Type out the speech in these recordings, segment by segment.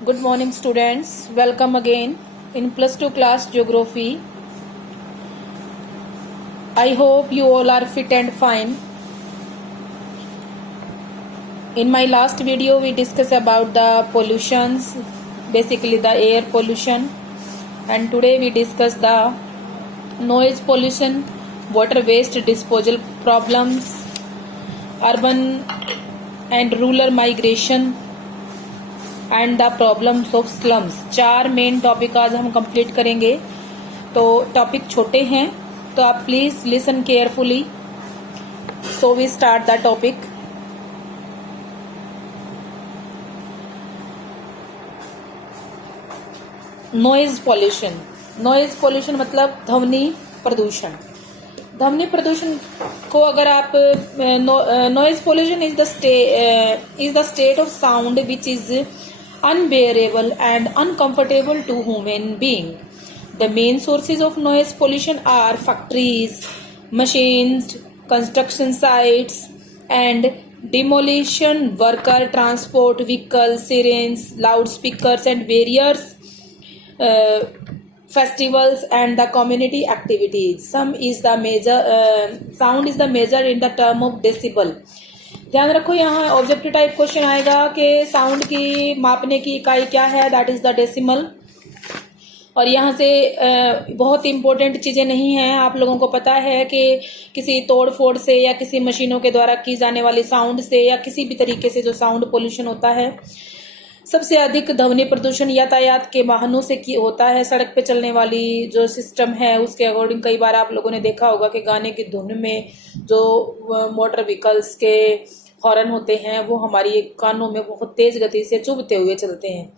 Good morning students, welcome again in plus 2 class geography. I hope you all are fit and fine. In my last video we discussed about the pollutions, basically the air pollution, and today we discuss the noise pollution, water waste disposal problems, urban and rural migration and the problems of slums. 4 main topic आज हम complete करेंगे। तो topic छोटे हैं तो आप please listen carefully. So we start the topic. Noise pollution. Noise pollution मतलब ध्वनि प्रदूषण। ध्वनि प्रदूषण को अगर आप noise pollution is the state of sound which is unbearable and uncomfortable to human being. The main sources of noise pollution are factories, machines, construction sites, and demolition worker, transport vehicles, sirens, loudspeakers, and various festivals and the community activities. Sound is the measure in the term of decibel. ध्यान रखो, यहाँ objective type question आएगा कि sound की मापने की इकाई क्या है, दैट इज द डेसिमल। और यहाँ से बहुत इंपॉर्टेंट चीजें नहीं हैं। आप लोगों को पता है कि किसी तोड़ फोड़ से या किसी मशीनों के द्वारा की जाने वाली साउंड से या किसी भी तरीके से जो साउंड पोल्यूशन होता है, सबसे अधिक ध्वनि प्रदूषण यातायात के वाहनों से होता है। सड़क पे चलने वाली जो सिस्टम है उसके अकॉर्डिंग कई बार आप लोगों ने देखा होगा कि गाने की धुन में जो मोटर व्हीकल्स के हॉर्न होते हैं वो हमारी कानों में बहुत तेज गति से चुभते हुए चलते हैं।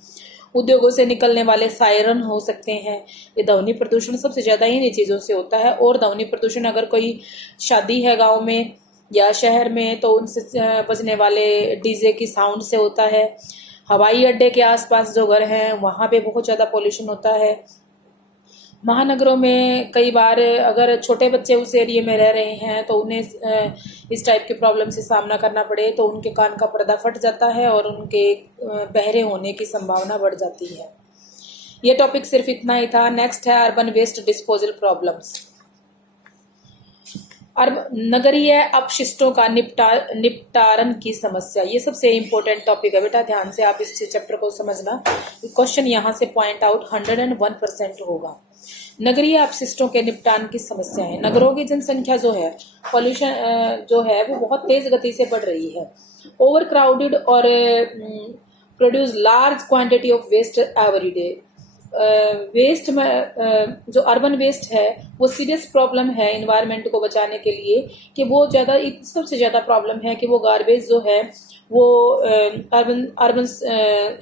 उद्योगों से निकलने वाले सायरन हो सकते हैं। ये ध्वनि प्रदूषण सबसे ज्यादा इन्हीं चीजों से होता है। और ध्वनि प्रदूषण अगर कोई शादी है गांव में या शहर में तो उनसे बजने वाले डीजे की साउंड से होता है। हवाई अड्डे के आसपास जो घर हैं वहां पे बहुत ज्यादा पोल्यूशन होता है। महानगरों में कई बार अगर छोटे बच्चे उस एरिया में रह रहे हैं तो उन्हें इस टाइप के प्रॉब्लम से सामना करना पड़े तो उनके कान का पर्दा फट जाता है और उनके बहरे होने की संभावना बढ़ जाती है। ये टॉपिक सिर्फ इतना ही था। नेक्स्ट है अर्बन वेस्ट डिस्पोजल प्रॉब्लम्स। नगरीय अपशिष्टों का निपटारण की समस्या, ये सबसे इंपॉर्टेंट टॉपिक है बेटा। ध्यान से आप इस चैप्टर को समझना। क्वेश्चन यहाँ से पॉइंट आउट 101% होगा। नगरीय अपशिष्टों के निपटान की समस्या है। नगरों की जनसंख्या जो है, पॉल्यूशन जो है वो बहुत तेज गति से बढ़ रही है। ओवर क्राउडेड और produce large quantity of waste every day. Waste में जो अर्बन वेस्ट है वो सीरियस प्रॉब्लम है इन्वायरमेंट को बचाने के लिए, कि वो सबसे ज्यादा प्रॉब्लम है कि वो गार्बेज जो है वो अर्बन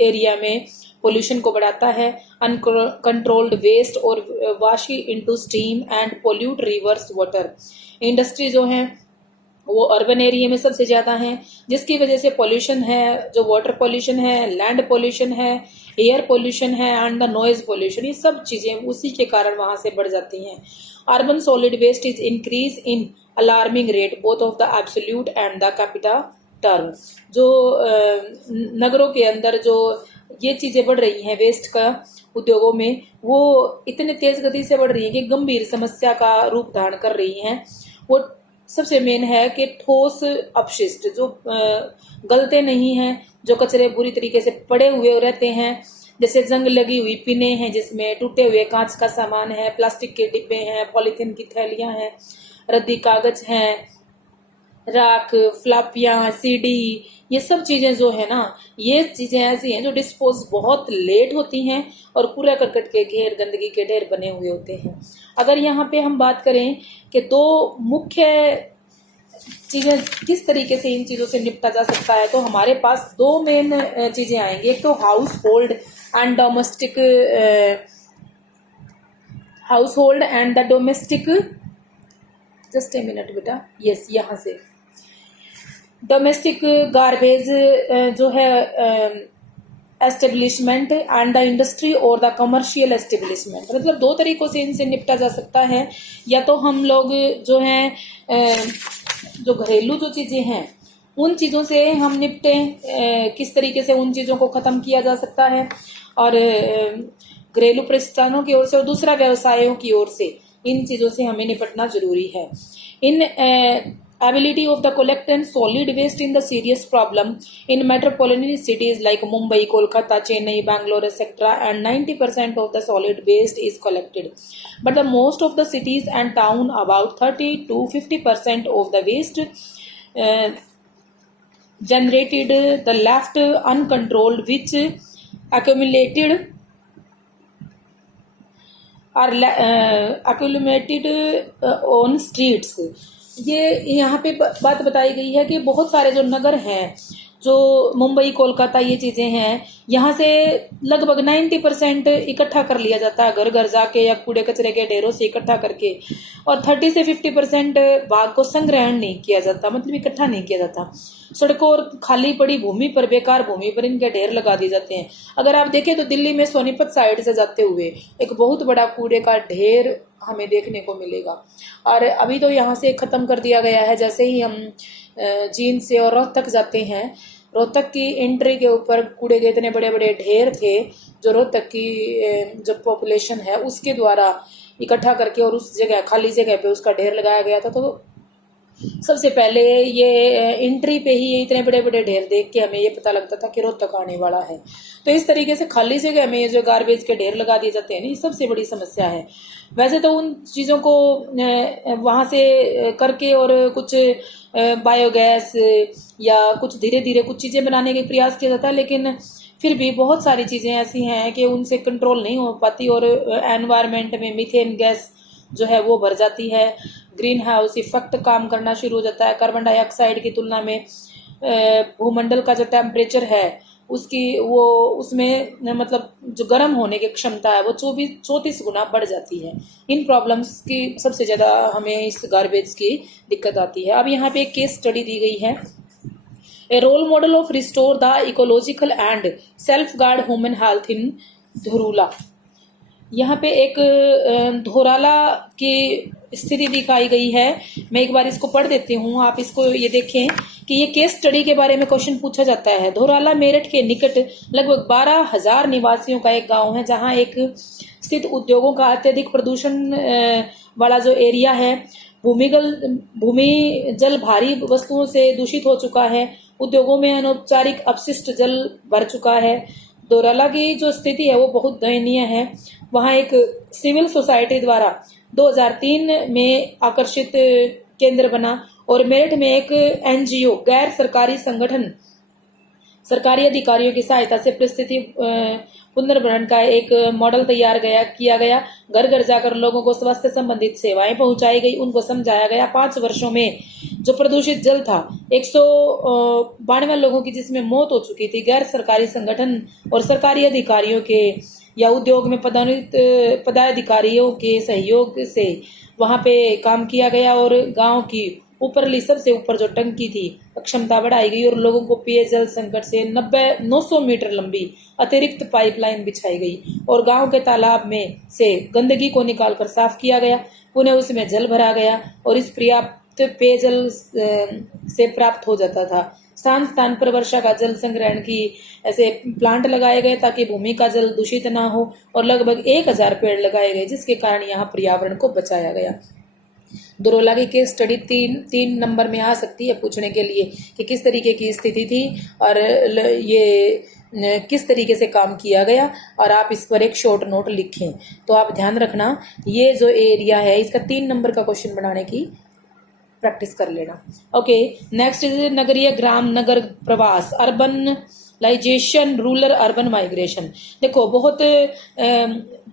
एरिया में पोल्यूशन को बढ़ाता है। अनकंट्रोल्ड वेस्ट और Vashi into steam and pollute reverse water. Industry जो है वो अर्बन एरिया में सबसे ज्यादा है, जिसकी वजह से पोल्यूशन है, जो वाटर पोल्यूशन है, लैंड पोल्यूशन है, एयर पोल्यूशन है एंड द नॉइज पोल्यूशन, ये सब चीजें उसी के कारण वहां से बढ़ जाती हैं। Urban solid waste is increase in alarming rate both of the absolute and the capita term. जो नगरों के अंदर जो ये चीजें बढ़ रही हैं वेस्ट का उद्योगों में, वो इतने तेज गति से बढ़ रही है कि गंभीर समस्या का रूप धारण कर रही हैं। वो सबसे मेन है कि ठोस अपशिष्ट जो गलते नहीं हैं, जो कचरे बुरी तरीके से पड़े हुए रहते हैं, जैसे जंग लगी हुई पिने हैं जिसमें टूटे हुए कांच का सामान है, प्लास्टिक के डिब्बे हैं, पॉलीथीन की थैलियां हैं, रद्दी कागज हैं, राख, फ्लापियां, सीडी, ये सब चीजें जो है ना, ये चीजें ऐसी हैं जो डिस्पोज बहुत लेट होती हैं और कूड़ा करकट के ढेर, गंदगी के ढेर बने हुए होते हैं। अगर यहाँ पे हम बात करें कि 2 मुख्य चीजें किस तरीके से इन चीजों से निपटा जा सकता है, तो हमारे पास 2 मेन चीजें आएंगी। एक तो house hold and domestic, house hold and the domestic, just a minute बेटा, यस, यहाँ से डोमेस्टिक गार्बेज जो है एस्टेब्लिशमेंट एंड द इंडस्ट्री और द कमर्शियल एस्टेब्लिशमेंट। मतलब 2 तरीकों से इनसे निपटा जा सकता है। या तो हम लोग जो हैं जो घरेलू जो चीजें हैं उन चीज़ों से हम निपटें, किस तरीके से उन चीज़ों को ख़त्म किया जा सकता है, और घरेलू परिस्थितियों की ओर से और दूसरा व्यवसायों की ओर से इन चीज़ों से हमें निपटना जरूरी है। इन ability of the collect and solid waste in the serious problem in metropolitan cities like Mumbai, Kolkata, Chennai, Bangalore, etc. and 90% of the solid waste is collected. But the most of the cities and town, about 30 to 50% of the waste generated the left uncontrolled, which accumulated on streets. ये यहाँ पे बात बताई गई है कि बहुत सारे जो नगर हैं, जो मुंबई, कोलकाता, ये चीजें हैं, यहाँ से लगभग 90% इकट्ठा कर लिया जाता है, घर घर जाके या कूड़े कचरे के ढेरों से इकट्ठा करके, और 30 से 50% भाग को संग्रहण नहीं किया जाता, मतलब इकट्ठा नहीं किया जाता। सड़कों और खाली पड़ी भूमि पर, बेकार भूमि पर इनके ढेर लगा दिए जाते हैं। अगर आप देखें तो दिल्ली में सोनीपत साइड से जाते हुए एक बहुत बड़ा कूड़े का ढेर हमें देखने को मिलेगा, और अभी तो यहाँ से खत्म कर दिया गया है। जैसे ही हम जींद से और रोहतक जाते हैं, रोहतक की एंट्री के ऊपर कूड़े के इतने बड़े बड़े ढेर थे, जो रोहतक की जो पॉपुलेशन है उसके द्वारा इकट्ठा करके और उस जगह, खाली जगह पे उसका ढेर लगाया गया था। तो सबसे पहले ये एंट्री पे ही ये इतने बड़े बड़े ढेर देख के हमें ये पता लगता था कि रोहतक आने वाला है। तो इस तरीके से खाली जगह में ये जो गार्बेज के ढेर लगा दिए जाते हैं, ये सबसे बड़ी समस्या है। वैसे तो उन चीज़ों को वहाँ से करके और कुछ बायोगैस या कुछ धीरे धीरे कुछ चीज़ें बनाने के प्रयास किया जाता है, लेकिन फिर भी बहुत सारी चीज़ें ऐसी हैं कि उनसे कंट्रोल नहीं हो पाती, और एनवायरनमेंट में मीथेन गैस जो है वो भर जाती है, ग्रीन हाउस इफेक्ट काम करना शुरू हो जाता है। कार्बन डाइऑक्साइड की तुलना में भूमंडल का जो टेम्परेचर है उसकी वो उसमें मतलब जो गर्म होने की क्षमता है वो 34 गुना बढ़ जाती है। इन प्रॉब्लम्स की सबसे ज़्यादा हमें इस गार्बेज की दिक्कत आती है। अब यहाँ पे एक केस स्टडी दी गई है, a role model of restore the ecological and safeguard human health in Dhurula. यहाँ पे एक धोराला की स्थिति दिखाई गई है। मैं एक बार इसको पढ़ देती हूँ, आप इसको ये देखें कि ये केस स्टडी के बारे में क्वेश्चन पूछा जाता है। धोराला मेरठ के निकट लगभग 12,000 निवासियों का एक गांव है, जहाँ एक स्थित उद्योगों का अत्यधिक प्रदूषण वाला जो एरिया है, भूमि जल भारी वस्तुओं से दूषित हो चुका है, उद्योगों में अनौपचारिक अपशिष्ट जल भर चुका है। धोराला की जो स्थिति है वो बहुत दयनीय है। वहाँ एक सिविल सोसाइटी द्वारा 2003 में आकर्षित केंद्र बना, और मेरठ में एक एनजीओ गैर सरकारी संगठन सरकारी अधिकारियों की सहायता से परिस्थिति पुनर्भरण का एक मॉडल तैयार किया गया। घर घर जाकर लोगों को स्वास्थ्य संबंधित सेवाएं पहुंचाई गई, उनको समझाया गया। 5 वर्षों में जो प्रदूषित जल था, 192 लोगों की जिसमें मौत हो चुकी थी, गैर सरकारी संगठन और सरकारी अधिकारियों के या उद्योग में पदोन्नत पदाधिकारियों के सहयोग से वहां पे काम किया गया, और गांव की ऊपरली सबसे ऊपर जो टंकी थी क्षमता बढ़ाई गई, और लोगों को पेयजल संकट से 900 मीटर लंबी अतिरिक्त पाइपलाइन बिछाई गई, और गांव के तालाब में से गंदगी को निकालकर साफ किया गया, पुनः उसमें जल भरा गया, और इस पर्याप्त पेयजल से प्राप्त हो जाता था। स्थान स्थान पर वर्षा का जल संग्रहण की ऐसे प्लांट लगाए गए ताकि भूमि का जल दूषित ना हो, और लगभग 1000 पेड़ लगाए गए, जिसके कारण यहाँ पर्यावरण को बचाया गया। धोराला की केस स्टडी 3 नंबर में आ सकती है पूछने के लिए कि किस तरीके की स्थिति थी और ये किस तरीके से काम किया गया, और आप इस पर एक शॉर्ट नोट लिखें। तो आप ध्यान रखना, ये जो एरिया है इसका 3 नंबर का क्वेश्चन बनाने की प्रैक्टिस कर लेना। ओके, नेक्स्ट इज नगरीय ग्राम नगर प्रवास, अर्बनाइजेशन, रूरल अर्बन माइग्रेशन। देखो बहुत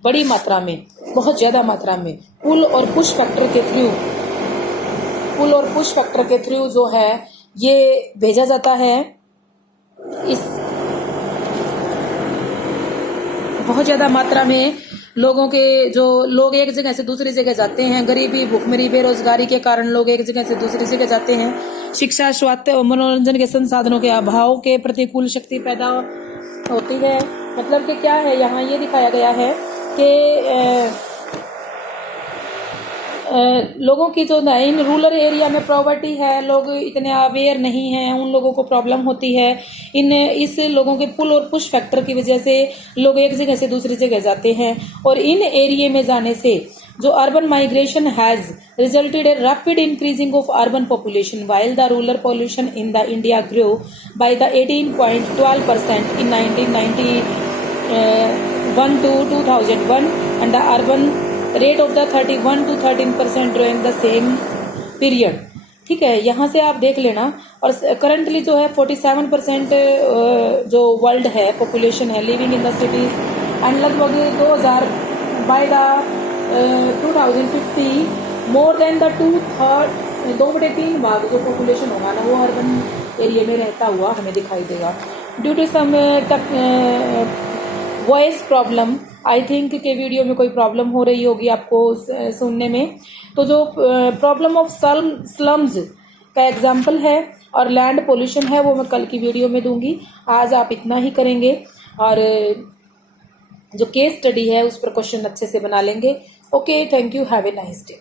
बड़ी मात्रा में, बहुत ज्यादा मात्रा में पुल और पुश फैक्टर के थ्रू जो है ये भेजा जाता है। इस बहुत ज्यादा मात्रा में लोगों के जो लोग एक जगह से दूसरी जगह जाते हैं, गरीबी, भुखमरी, बेरोजगारी के कारण लोग एक जगह से दूसरी जगह जाते हैं। शिक्षा, स्वास्थ्य और मनोरंजन के संसाधनों के अभाव के प्रतिकूल शक्ति पैदा होती है। मतलब कि क्या है, यहाँ ये दिखाया गया है कि लोगों की जो इन रूरल एरिया में प्रॉपर्टी है, लोग इतने अवेयर नहीं हैं, उन लोगों को प्रॉब्लम होती है। इस लोगों के पुल और पुश फैक्टर की वजह से लोग एक जगह से दूसरी जगह जाते हैं, और इन एरिया में जाने से जो urban migration has resulted a rapid increasing of urban population while the rural pollution in the India grow by the 18.12% in 1991 to 2001 and the urban rate of the 31 to 13% during the same period। ठीक है, यहाँ से आप देख लेना। और currently जो है 47% जो वर्ल्ड है पॉपुलेशन है living in the cities, and लगभग 2000 by the 2050 more than the 2/3 भाग जो पॉपुलेशन होगा ना वो अर्बन एरिया में रहता हुआ हमें दिखाई देगा। Due to some voice problem, I think के वीडियो में कोई प्रॉब्लम हो रही होगी आपको सुनने में, तो जो प्रॉब्लम ऑफ स्लम्स का एग्जाम्पल है और लैंड पोल्यूशन है वो मैं कल की वीडियो में दूंगी। आज आप इतना ही करेंगे और जो केस स्टडी है उस पर क्वेश्चन अच्छे से बना लेंगे। Okay, thank you, have a nice day.